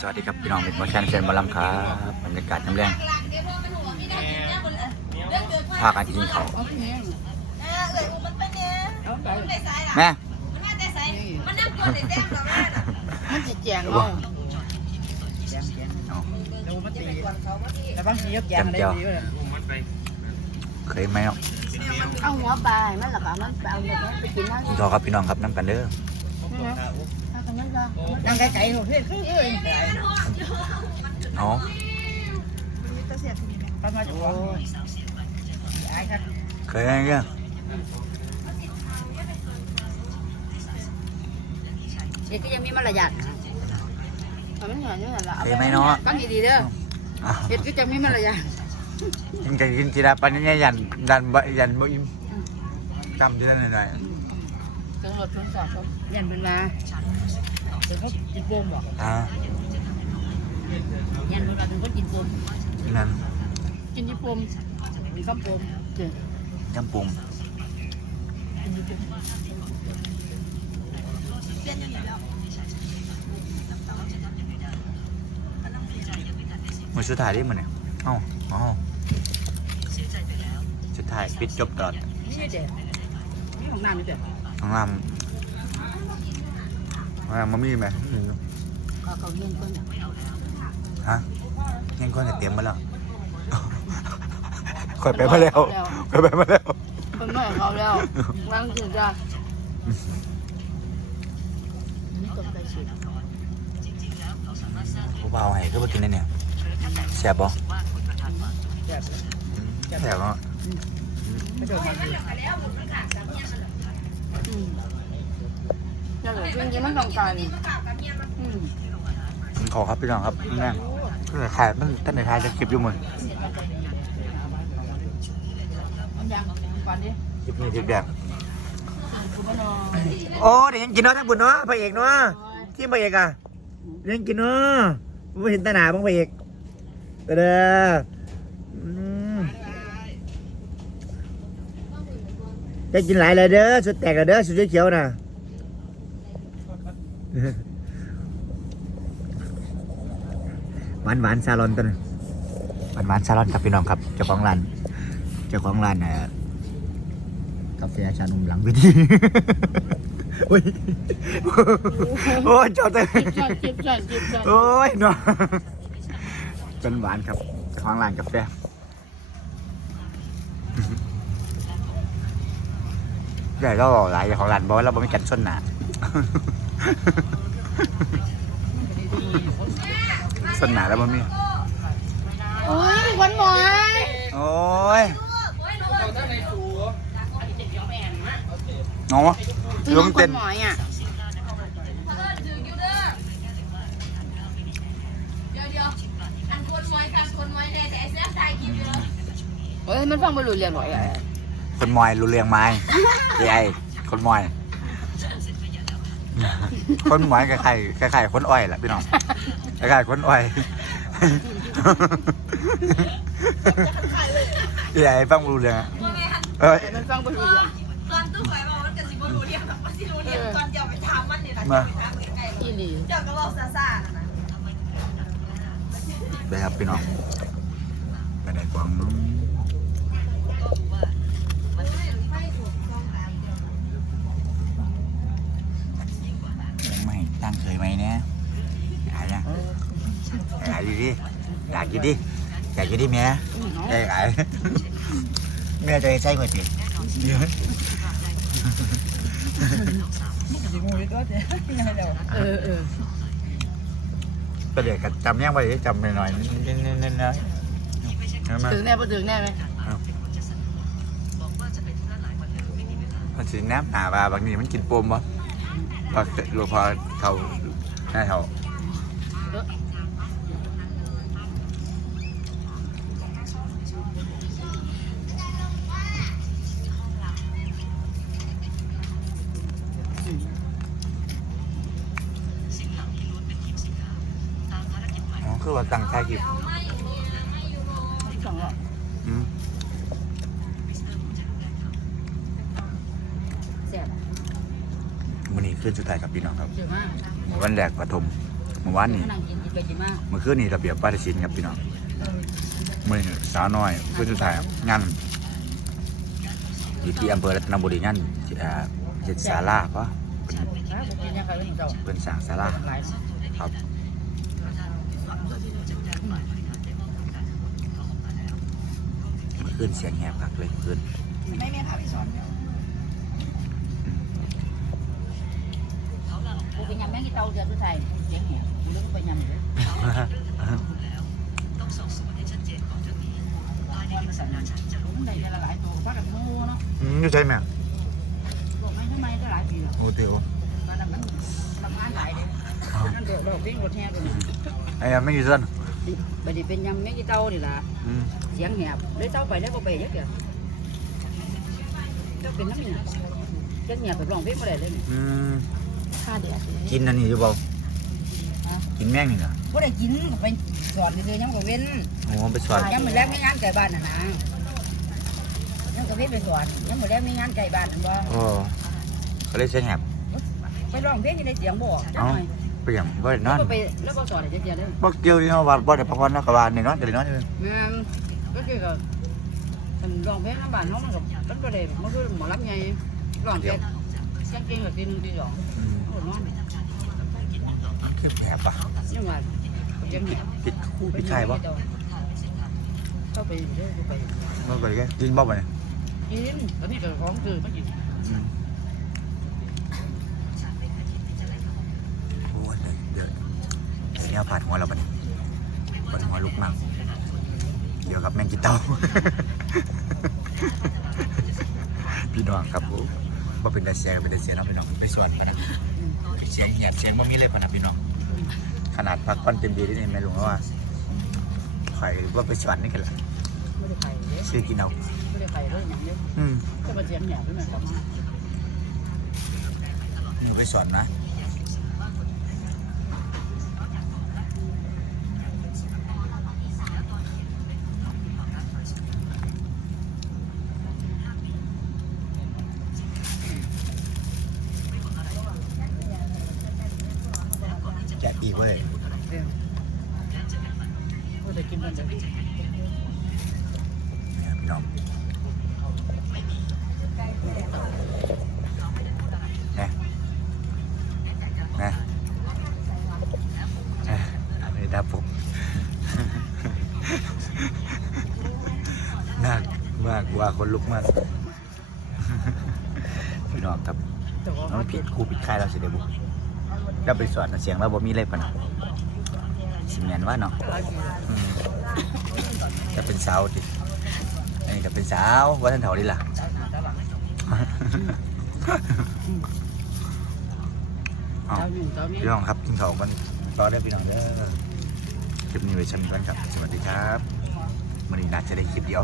สวัสดีครับพี่น้องเป็นโมชั่นเชนบอลลัมครับบรรยากาศจำแรงพากันกินเขาวแม่มันจะแจงเอาแล้วบางทีก็แกงได้ดีเลยเคยไหมเนาะเอาหัวปลาให้มันหรอคะมันไปเอาเนื้อไปกินนั่นกินข้าวครับพี่น้องครับนั่งกันเด้อเอากั นนั่นก็นั่งไก่ๆหัวเพื่อนคือเองเอาประมาณโอ้ยไอ้ครับเคยไหมเงี้ยเด็กก็ยังมีมารยาทเอามันเหนื่อยนี่แหละเคยไหมเนาะฟังดีๆเด้ออะเด็กก็จะมีมารยาทกินกันกินทีละปันนี้ยันยันบะยันบ่อิ่มจำทีละหน่อย จังหวัดชนสอบยันมันมาเป็นเขาจิตโป่งบอกๆอ่ายันมันมาถึงคนกินปมนั่นกินยี่ปมมีข้าวปมเจ้จำปุ่มกินยี่ปมมือสุดท้ายที่มันเนี่ยเอ้าเอ้าสุดท้ายปิดจบตลอดนี่เด็กนี่ของน้ำนี่เด็ก ข้างล่างข้างล่างมันมีไหมอืมเขาเขาเงี้ยคนฮะงั้นก็จะเตรียมมาแล้วข่อยไปมาแล้วข่อยไปมาแล้วคนน้อยเขาแล้วนั่งกินจ้านี่ก็ไปฉีดผู้เบาให้ก็มากินได้เนี่ยแซ่บบ่แบบแซ่บบ่ไม่โดนมัน อืมนั่นแหละจริงๆมันต้องการอืมขอครับพี่น้องครับแม่งก็เลยขายมันท่านในท้ายจะเก็บอยู่หมดมันยังก่อนดิคลิปนี้คลิปแบบคุณพ่อนอนโอ้เดี๋ยวยังกินเนาะทั้งบุญเนาะพระเอกเนาะที่พระเอกอะเดี๋ยวยังกินเนาะไม่เห็นตาหนาบ้างพระเอกเด้ออื จะกินหลายเลยเด้อสุดแตกเลยเด้อสุดเขียวๆน่ะหวานหวานๆซาลอนตัวนึงหวานหวานๆซาลอนครับพี่น้องครับเจ้าของร้านเจ้าของร้านเอ่อกาแฟชานมหลังเวิธีโอ้ยโอ้ยเจ้าเต้จิบจอนจิบจอนจิบจอนโอ้ยเนาะเป็นหวานครับเจ้าของร้านกาแฟ ใหญ่ก็บอกหลายเจ้าของร้านบอกว่าเราไม่มีกันส้นหนาส้นหนาแล้วบ่มีโอ้ยวันหมอยโอ้ยเนาะลงเต้นหมอยอะเดี๋ยวเดี๋ยวอันคนมวยกับคนมวยเนี่ยแต่ไอ้เสื้อชายกินเยอะเฮ้ยมันฟังไม่รู้เรื่องหน่อยอะ คนมอยรู้เรียงไม้ไอ้คนมอย คนมอยกับใครกับใครคนอ้อยแหละพี่น้องกับใครคนอ้อยไอ้ฟังรู้เรื่องอะว่าไงฮันเอ้ยมันฟังไม่รู้เรื่องตอนตู้ไฟบอกมันจะสิบรู้เรียงหรอกมันสิรู้เรียงตอนเดียวไปถามมันนี่แหละเดี๋ยวไปถามไกลอีหลีๆเดี๋ยวก็บอกซาซ่าๆนะไปครับพี่น้องไปไหนกวางไม่ ตั้งเคยไหมเนี่ยหายยังหายดีดิอยากอยู่ดิอยากอยู่ดิแม่ได้ขายแม่จะใส่ก๋วยเตี๋ยวจิตงูตัวเจ๊ยังไงเดี๋ยวเออเออก็เดี๋ยวจำยังไว้จำหน่อยๆนิดๆๆๆนะเห็นไหมถึงแน่พอถึงแน่ไหมมันสิน้ำหนาว่าบางทีมันกินปมบ่ พอหรือพอเขาหน้าเขาคือว่าตั้งค่าคลิป สองหรอก อืม แซ่บ วันนี้ขึ้นสุดท้ายกับพี่น้องครับเจ๋งมากเมื่อวันแรกปฐมเมื่อวานนี้นั่งกินกินเกิดกี่มากเมื่อคืนนี้ระเบียบปาฏิสินครับพี่น้องมื่อนี้สาวน้อยเพื่อนสุดท้ายงานอยู่ที่อำเภอรัตนบุรีงานเอ่อเจ็ดศาลาปะเป็นนะผมกินยังไงเป็นเจ้าเป็นสร้างศาลาหลายครับเมื่อคืนเสียงแหบคักเลยเมื่อคืนไม่แม่พาไปสอนกูไปยำแม่กี่เตาเดือดทุกไทยเสียงเหี้ยกูเลิกไปยำเลยวั นสั่นผมได้หลายตัวพักกันมูเนาะอืมอยู่ใจแม่บอกไม่ทำไมได้หลายปีแล้วโอ้ เตียวมาทำมันทำงานหลายเลยนั่นเดี๋ยวเราวิ่งรถแห่กันไอ้ยังไม่อยู่ส่วนไปดิเป็นยำแม่กี่เตาดิล่ะอืมเสียงแหบเลยเต้าไปแล้วก็ไปเยอะเกินก็เป็นน้ำเนี่ยจังแหบไปร้องเพลงมาได้เลยอืมค่าเดือดกินอันนี้อยู่เปล่ากินแม่งนี่เหรอบ่ได้กินก็ไปสอนเลยยังก็เว้นโอ้ไปสอนยังมือแรกมีงานไก่บ้านน่ะนะยังก็เว้นไปสอนยังมือแรกมีงานไก่บ้านบ่โอ้เขาเลยเสียงแหบไปร้องเพลงอยู่ในเสียงบ่จังหน่อยไปอย่างบ่ได้นแล้อวนก็ไปแล้วก็สอนได้เจียเลยบ่เกี่ยวที่เฮาว่าบ่ได้พักผ่อนนะก็ว่านี่นอนก็ได้นอนอยู่แม่นก็คือก็มันร้องเพลงน้ำบ้านเฮามันก็มันบ่ได้มันคือหมอลำใหญ่ร้องเพลงจังเก่งก็ทีนึงทีสองอื มโอ้นคือแหบปะยังว่ายังแหบปิดคู่ปิดชายบ่เข้าไปเด้อเข้าไปบ่ไปแกกินบ่บ่เนี่ยกินตอนนี้เก็ของคือไมันกินโอ้ยเดี๋ยวเสียผ่านหัวเราบันบัดหัวลุกมากเดี๋ยวกับแมงกิเต้าพี่น้องครับผมบ่เป็นแต่เสียเป็นแต่เสียนะพี่น้องไปสวนพะนะ เสียงเหียบเสียงบ่มีเลยพะนะพี่น้องขนาดพักผ่อนเต็มที่ที่นี่แม่ลุงก็ว่าข่อยว่าไปสวนนี่กันละไม่ได้ไปเด้ซื้อกินเอาไม่ได้ไปเลยอย่างเดียวอืมจะมาเสียงแหบขึ้นมาครับนี่ไปสอนนะ แกะปีกเว้ยเนี่ยพี่น้องนะนะนะอันนี้ดับผมน่ามากว่าคนลุกมากพี่น้องครับน้องผิดครูผิดค่ายเราเสิเดบุ เราไปสอนน่ะเสียงเราบ่มีเลยปะนะสิแมนว่าเนาะอืมจะเป็นสาวดิอันนี้ก็เป็นสาวว่าท่านเถาดีล่ะ เอาเจ้าหนึ่งเจ้านี้พี่น้องครับกินข้าวกันต่อได้พี่น้องเด้อคลิปนี้ไว้ชั้นกันครับ สวัสดีครับมันนี้น่าจะได้คลิปเดียว